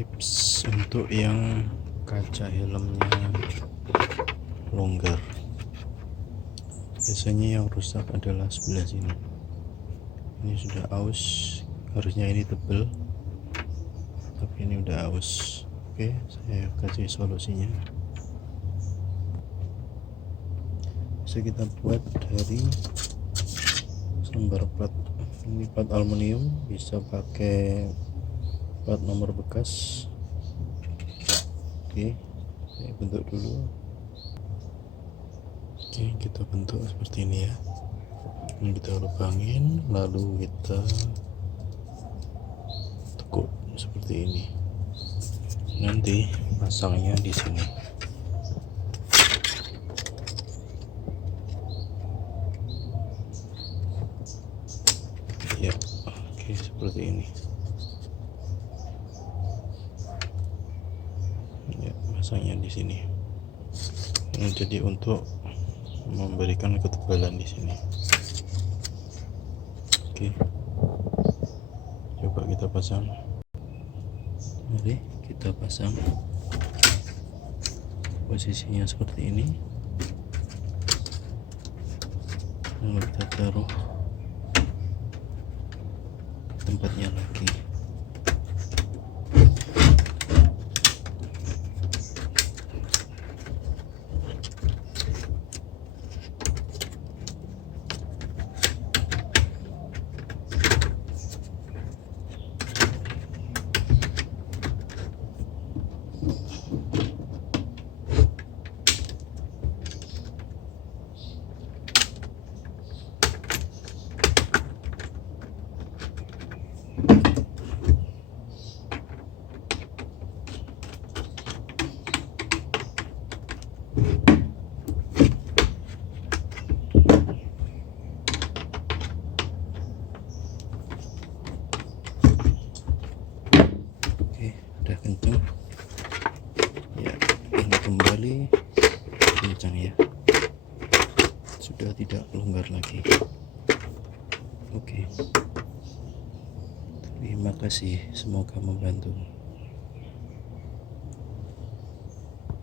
Tips untuk yang kaca helmnya longgar, biasanya yang rusak adalah sebelah sini. Ini sudah aus, harusnya ini tebal, tapi ini udah aus. Oke, saya kasih solusinya. Bisa kita buat dari selembar plat. Ini plat aluminium, bisa pakai plat nomor bekas. Oke, saya bentuk dulu. Oke, kita bentuk seperti ini ya. Ini kita lubangin, lalu kita tekuk seperti ini. Nanti pasangnya di sini. Ya, oke, seperti ini. Ya, pasangnya di sini. Ini jadi untuk memberikan ketebalan di sini. Oke, coba kita pasang. Mari kita pasang. Posisinya seperti ini, lalu kita taruh tempatnya lagi. Udah kencang ya, ini kembali kencang ya, sudah tidak longgar lagi. Oke, terima kasih, semoga membantu.